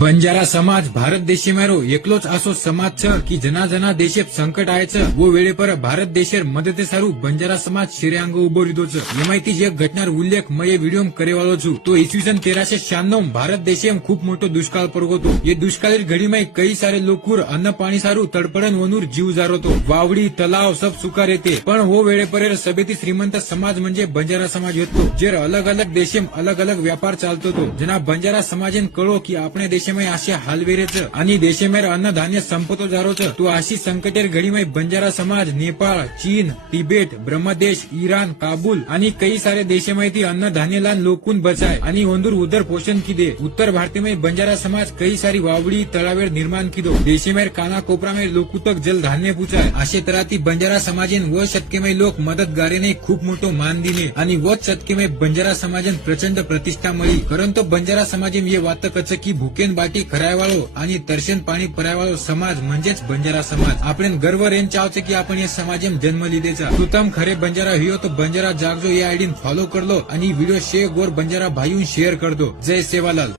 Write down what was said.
बंजारा समाज भारत देशेमारो एकलोच आसो समाज छ की जना जना देशेप संकट आए छ वो वेळे पर भारत देशेर मदते सारू बंजारा समाज शिरेआंग उभो रीधो छ एमांथी जे घटनार उल्लेख मैं विडियोम करेवाळो છું तो ईस्वीसन 1396 भारत देशेम खूप मोटो दुष्काळ पडगो तो ये दुष्काळीर घडीमाय कई सारे लोकूर अन्न पाणी सारू तडपडन वनूर जीव जारोतो वावडी तलाव सब सुकार येते पण वो वेळे परेर सभेती श्रीमंत समाज म्हणजे बंजारा समाज होतो जेर अलग अलग देशेम अलग अलग व्यापार चालतो तो जना बंजारा समाजेन कळो की आपणे देशेमाय असे हालवेरेच आणि देशेमेर अन्नधान्य संपतो जारोच तो अशी संकटेर घडीमाय बंजारा समाज नेपाळ चीन तिबेट ब्रह्मदेश इराण काबूल आणि कई सारे देशेमायती अन्नधान्यला लोकून बचाय आणि वंदूर उदर पोषण किदे उत्तर भारतीय बंजारा समाज कई सारी वावडी तळावेर निर्माण किदो देशेमेर काना कोपरामेर लोकुतक जल धान्य पुचाय अशे तराती बंजारा समाजेन व शतकेमय लोक मदतगारेने खूप मोठो मान दिने आणि व शतकेमय बंजारा समाजेन प्रचंड प्रतिष्ठा मळी परंतु बंजारा समाजेम ये वात कच की भूकेन बाटी खरायवाळो आणि तरशेन पाणी परायवाळो समाज म्हणजेच बंजारा समाज आपण गर्व रेन चावचे की आपण या समाजेम जन्म लिदेचा तू तम खरे बंजारा हियो तो बंजारा जागजो या आयडीन फॉलो करलो आणि व्हिडिओ शेअर गोर बंजारा भाईऊन शेअर कर दो जय सेवालाल।